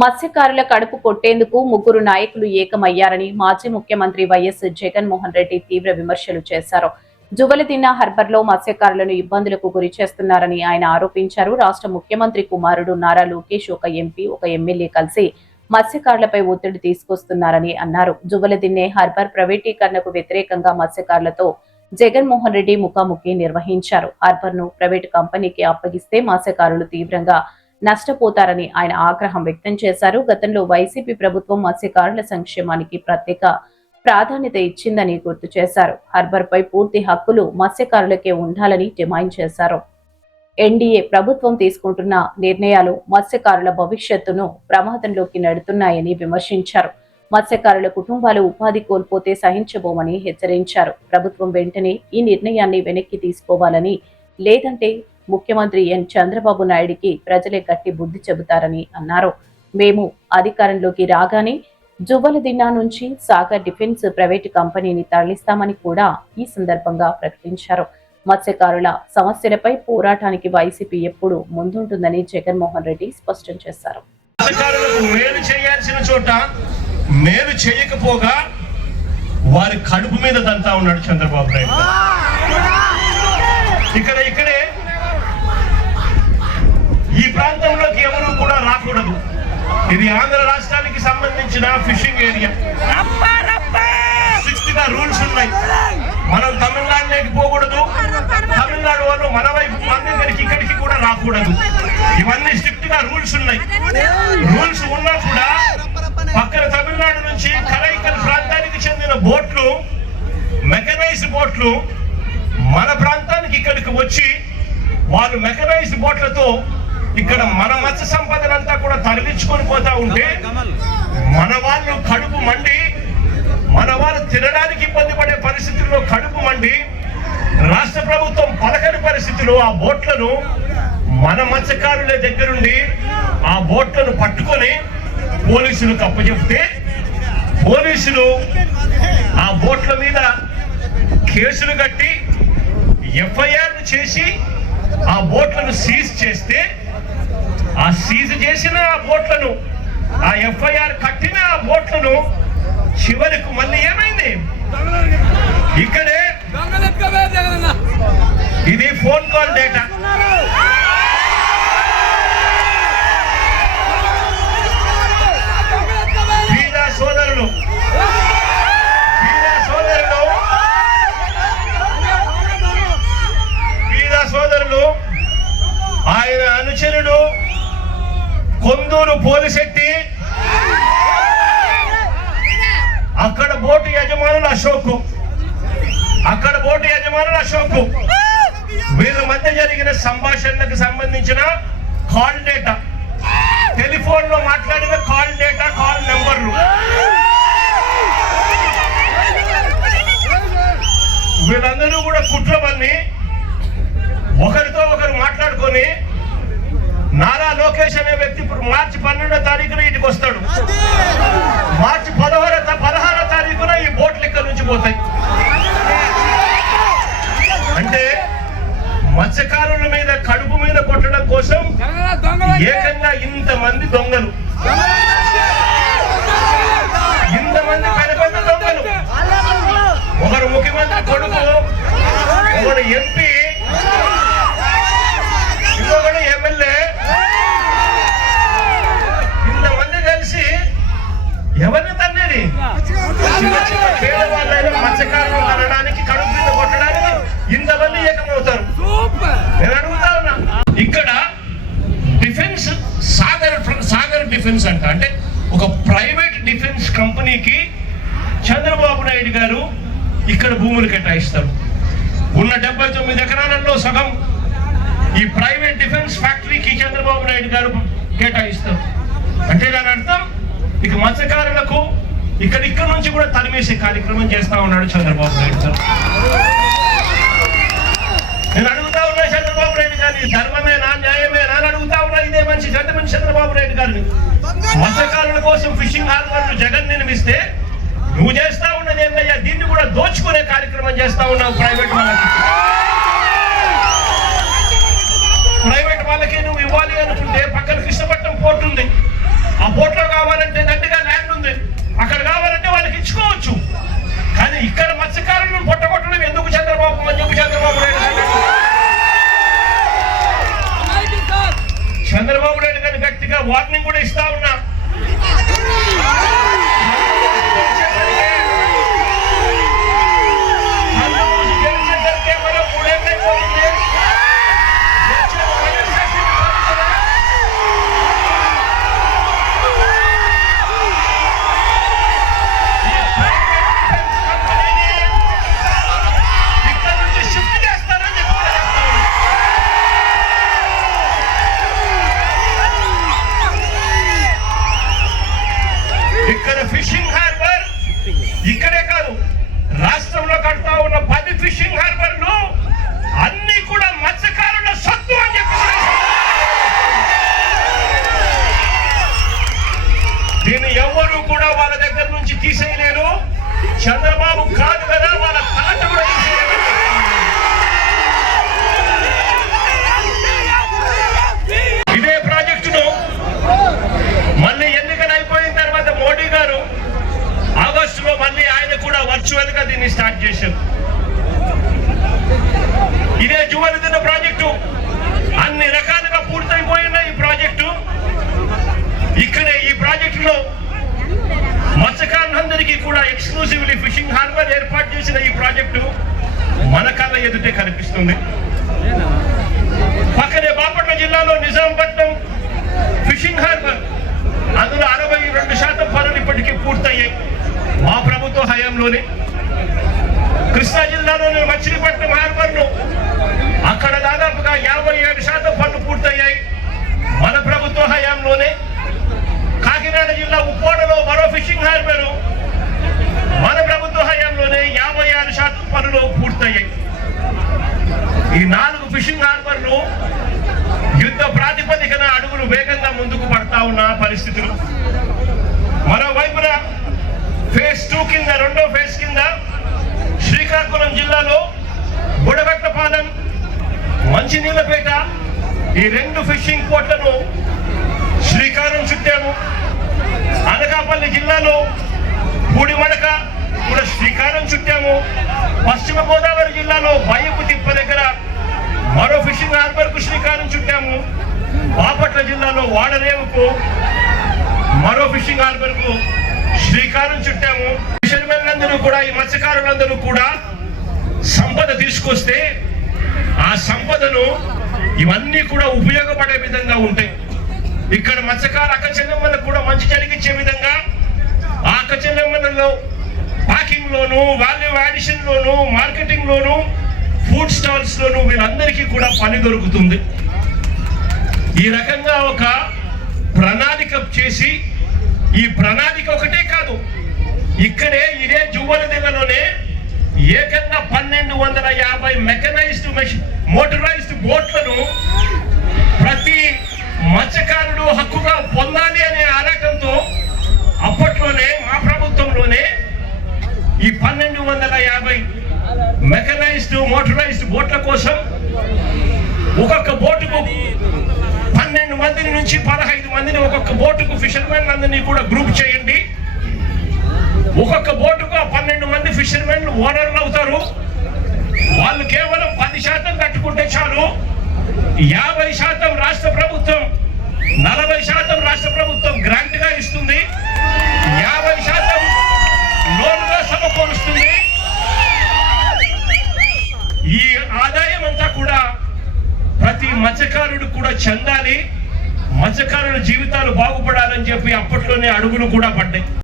మత్స్యకారుల కడుపు కొట్టేందుకు ముగ్గురు నాయకులు ఏకమయ్యారని మాజీ ముఖ్యమంత్రి వైఎస్ జగన్మోహన్ రెడ్డి తీవ్ర విమర్శలు చేశారు. జువలదిన్న హార్బర్లో మత్స్యకారులను ఇబ్బందులకు గురి చేస్తున్నారని ఆయన ఆరోపించారు. రాష్ట్ర ముఖ్యమంత్రి కుమారుడు నారా లోకేష్ ఒక ఎంపీ, ఒక ఎమ్మెల్యే కలిసి మత్స్యకారులపై ఒత్తిడి తీసుకొస్తున్నారని అన్నారు. జువలదిన్నె హార్బర్ ప్రైవేటీకరణకు వ్యతిరేకంగా మత్స్యకారులతో జగన్మోహన్ రెడ్డి ముఖాముఖి నిర్వహించారు. హార్బర్ ను ప్రైవేటు కంపెనీకి అప్పగిస్తే మత్స్యకారులు తీవ్రంగా నష్టపోతారని ఆయన ఆగ్రహం వ్యక్తం చేశారు. గతంలో వైసీపీ ప్రభుత్వం మత్స్యకారుల సంక్షేమానికి ప్రత్యేక ప్రాధాన్యత ఇచ్చిందని గుర్తు చేశారు. హార్బర్ పై పూర్తి హక్కులు మత్స్యకారులకే ఉండాలని డిమాండ్ చేశారు. ఎన్డీఏ ప్రభుత్వం తీసుకుంటున్న నిర్ణయాలు మత్స్యకారుల భవిష్యత్తును ప్రమాదంలోకి నెడుతున్నాయని విమర్శించారు. మత్స్యకారుల కుటుంబాలు ఉపాధి కోల్పోతే సహించబోమని హెచ్చరించారు. ప్రభుత్వం వెంటనే ఈ నిర్ణయాన్ని వెనక్కి తీసుకోవాలని, లేదంటే ముఖ్యమంత్రి ఎన్ చంద్రబాబు నాయుడికి ప్రజలే గట్టి బుద్ధి చెబుతారని అన్నారు. మేము అధికారంలోకి రాగానే జువ్వలదిన్న నుంచి సాగర్ డిఫెన్స్ ప్రైవేటు కంపెనీని తరలిస్తామని కూడా ఈ సందర్భంగా ప్రకటించారు. మత్స్యకారుల సమస్యలపై పోరాటానికి వైసీపీ ఎప్పుడు ముందుంటుందని జగన్మోహన్ రెడ్డి స్పష్టం చేశారు. మేలు చేయాల్సిన చోట మేలు చేయకపోగా వారి కడుపు మీద దంతా ఉన్నాడు చంద్రబాబు నాయుడు. ఇక్కడే ఈ ప్రాంతంలోకి ఎవరు కూడా రాకూడదు. ఇది ఆంధ్ర రాష్ట్రానికి సంబంధించిన ఫిషింగ్ ఏరియా. స్ట్రిక్ట్ గా రూల్స్ ఉన్నాయి. మనం తమిళనాడులోకి పోకూడదు, తమిళనాడు వాళ్ళు మన వైపు మన దగ్గరికి ఇక్కడికి కూడా రాకూడదు. ఇవన్నీ స్ట్రిక్ట్ గా రూల్స్ ఉన్నాయి. రూల్స్ ఉన్నా కూడా పక్కన తమిళనాడు నుంచి కరైకల్ ప్రాంతానికి చెందిన బోట్లు, మెకనైజ్డ్ బోట్లు మన ప్రాంతానికి ఇక్కడికి వచ్చి వాళ్ళు మెకనైజ్డ్ బోట్లతో ఇక్కడ మన మత్స్య సంపదనంతా కూడా తరలించుకొని పోతా ఉంటే మన వాళ్ళు కడుపు మండి, మన వాళ్ళు తినడానికి ఇబ్బంది పడే పరిస్థితుల్లో కడుపు మండి రాష్ట్ర ప్రభుత్వం పలకని పరిస్థితిలో ఆ బోట్లను మన మత్స్యకారుల దగ్గరుండి ఆ బోట్లను పట్టుకొని పోలీసులకు అప్పచెప్తే పోలీసులు ఆ బోట్ల మీద కేసులు కట్టి ఎఫ్ఐఆర్ చేసి ఆ బోట్లను సీజ్ చేస్తే ఆ సీజ్ చేసిన ఆ బోట్లను, ఆ ఎఫ్ఐఆర్ కట్టిన ఆ బోట్లను చివరికి మళ్ళీ ఏమైంది, ఇక్కడే ఇది ఫోన్ కాల్ డేటా. సోదరులు ఆయన అనుచరుడు కొందూరు పోలిశెట్టి, అక్కడ బోటు యజమానులు అశోక్, వీళ్ళ మధ్య జరిగిన సంభాషణలకు సంబంధించిన కాల్ డేటా, టెలిఫోన్ లో మాట్లాడిన కాల్ డేటా, కాల్ నెంబర్లు వీళ్ళందరూ కూడా కుట్రమని ఒకరితో ఒకరు మాట్లాడుకొని నారా లోకేష్ అనే వ్యక్తి ఇప్పుడు మార్చి 12వ తారీఖున ఇంటికి వస్తాడు. మార్చి 16వ తారీఖున ఈ బోట్లు ఇక్కడ నుంచి పోతాయి. అంటే మత్స్యకారుల మీద కడుపు మీద కొట్టడం కోసం ఏకంగా ఇంతమంది దొంగలు, ఇంతమంది పెద్ద దొంగలు, ఒకరు ముఖ్యమంత్రి కొడుకు, ఒకడు ఎంపీ, ఇంకొకడు ఎమ్మెల్యే, ఇంతమంది కలిసి ఎవరిని తన్నేది చిన్న పేదవాళ్ళైనా మత్స్యకారులు అనడానికి, కడుపు మీద కొట్టడానికి ఇంతమంది ఏకమవుతారు. నేను అడుగుతా ఉన్నా, ఇక్కడ డిఫెన్స్ సాగర్ డిఫెన్స్ అంటే ఒక ప్రైవేట్ డిఫెన్స్ కంపెనీకి చంద్రబాబు నాయుడు గారు ఇక్కడ భూములు కేటాయిస్తారు. ఉన్న 79 ఎకరాలలో సగం ఈ ప్రైవేట్ డిఫెన్స్ ఫ్యాక్టరీకి చంద్రబాబు నాయుడు గారు కేటాయిస్తారు. అంటే దాని అర్థం ఇక మత్స్యకారులకు ఇక్కడ నుంచి కూడా తరిమేసే కార్యక్రమం చేస్తా ఉన్నాడు చంద్రబాబు నాయుడు గారు. నేను అడుగుతా ఉన్నా చంద్రబాబు నాయుడు గారిని, ధర్మమేనా న్యాయమేనా అని అడుగుతా ఉన్నా. ఇదే మంచి చంద్రబాబు నాయుడు గారిని మత్స్యకారుల కోసం ఫిషింగ్ హార్బర్లు జగన్ నిర్మిస్తే నువ్వు చేస్తా ఉన్నది ఏంటయ్యా, దీన్ని కూడా దోచుకునే కార్యక్రమం చేస్తా ఉన్నావు. ప్రైవేట్ వాళ్ళకి నువ్వు ఇవ్వాలి అనుకుంటే పక్కన కృష్ణపట్నం పోర్టు ఉంది, ఆ పోర్ట్లో కావాలంటే దండిగా ల్యాండ్ ఉంది, అక్కడ కావాలంటే వాళ్ళకి ఇచ్చుకోవచ్చు. కానీ ఇక్కడ మత్స్యకారులను పొట్టగొట్టడం ఎందుకు చంద్రబాబు అని చెప్పి చంద్రబాబు నాయుడు గారు గట్టిగా వార్నింగ్ కూడా ఇస్తా ఉన్నా. ఇక్కడ ఫిషింగ్ హార్బర్ ఇక్కడే కాదు, రాష్ట్రంలో కడతా ఉన్న 10 ఫిషింగ్ హార్బర్లు అన్ని కూడా మత్స్యకారుల సొత్తు అని చెప్పి దీన్ని ఎవ్వరూ కూడా వాళ్ళ దగ్గర నుంచి తీసేయలేరు. చంద్రబాబు కాదు కదా, వాళ్ళ తాత కూడా తీసేయలేరు. ఇదే ప్రాజెక్టును మళ్ళీ ఎన్నికలు అయిపోయిన తర్వాత మోడీ గారు ఆగస్టులో మళ్ళీ ఆయన కూడా వర్చువల్ గా దీన్ని స్టార్ట్ చేశారు. ఇదే జువలిదిన ప్రాజెక్టు అన్ని రకాలుగా పూర్తయిపోయిన ఈ ప్రాజెక్టు ఇక్కడే ఈ ప్రాజెక్టులో మత్స్యకారులందరికీ కూడా ఎక్స్క్లూసివ్లీ ఫిషింగ్ హార్బర్ ఏర్పాటు చేసిన ఈ ప్రాజెక్టు మన కళ్ళ ఎదుటే కనిపిస్తుంది. పక్కనే బాపట్ల జిల్లాలో నిజాంపట్నం ఫిషింగ్ హార్బర్, అందులో 62% పనులు ఇప్పటికీ పూర్తయ్యాయి మా ప్రభుత్వ హయాంలోనే. కృష్ణా జిల్లాలోని మచిలీపట్నం హార్బర్ను అక్కడ దాదాపుగా 57% పనులు పూర్తయ్యాయి మన ప్రభుత్వ హయాంలోనే. కాకినాడ జిల్లా ఉప్పాడలో మరో ఫిషింగ్ హార్బరు మన ప్రభుత్వ హయాంలోనే 56% పనులు పూర్తయ్యాయి. ఈ 4 ఫిషింగ్ హార్బర్లు యుద్ధ ప్రాతిపదికన అడుగులు వేగంగా ముందుకు పడతా ఉన్న పరిస్థితులు. మరోవైపున ఫేజ్ 2 కింద, రెండో ఫేజ్ కింద శ్రీకాకుళం జిల్లాలో బుడగట్లపాలెం, మంచినీళ్ళపేట ఈ 2 ఫిషింగ్ పోర్ట్లను శ్రీకారం చుట్టాము. అనకాపల్లి జిల్లాలో పూడిమడక కూడా శ్రీకారం చుట్టాము. పశ్చిమ గోదావరి జిల్లాలో బయ్యపు తిప్ప దగ్గర మరో ఫిషింగ్ హార్బర్ కు శ్రీకారం చుట్టాము. బాపట్ల జిల్లాలో వాడరేవుకు మరో ఫిషింగ్ హార్బర్ కు శ్రీకారం చుట్టాము. ఫిషర్మెన్లందరూ కూడా, ఈ మత్స్యకారులందరూ కూడా సంపద తీసుకొస్తే ఆ సంపదను ఇవన్నీ కూడా ఉపయోగపడే విధంగా ఉంటాయి. ఇక్కడ మత్స్యకారు అక్క చెల్లెమ్మలకు కూడా మంచి జరిగించే విధంగా ఆ అక్క చెల్లెమ్మలలో ప్యాకింగ్ లోను, వాల్యూ అడిషన్ లోను, మార్కెటింగ్ లోను, ఫుడ్ స్టాల్స్ లోను వీళ్ళందరికీ కూడా పని దొరుకుతుంది. ఈ రకంగా ఒక ప్రణాళిక చేసి, ఈ ప్రణాళిక ఒకటే కాదు, ఇక్కడే ఇదే జువ్వలదిన్నలోనే ఏకంగా 1250 మెకనైజ్డ్ మోటరైజ్డ్ బోట్లను ప్రతి మత్స్యకారుడు హక్కుగా పొందాలి అనే ఆరాటంతో అప్పట్లోనే మా ప్రభుత్వంలోనే ఈ 1250 మెకనైజ్డ్ మోటరైజ్డ్ బోట్ల కోసం ఒక్కొక్క బోటుకు 12 మంది నుంచి 15 మందిని ఒక్కొక్క బోటుకు ఫిషర్మెన్ అందరినీ కూడా గ్రూప్ చేయండి. ఒక్కొక్క బోటుకు 12 మంది ఫిషర్మెన్ ఓనర్లు అవుతారు. వాళ్ళు కేవలం 10% కట్టుకుంటే చాలు. 50% రాష్ట్ర ప్రభుత్వం, 40% రాష్ట్ర ప్రభుత్వం గ్రాంట్ గా ఇస్తుంది, 50% లోన్గా సమకూరుస్తుంది. ఈ ఆదాయం అంతా కూడా ప్రతి మత్స్యకారుడు కూడా చెందాలి, మత్స్యకారుల జీవితాలు బాగుపడాలని చెప్పి అప్పట్లోనే అడుగులు కూడా పడ్డాయి.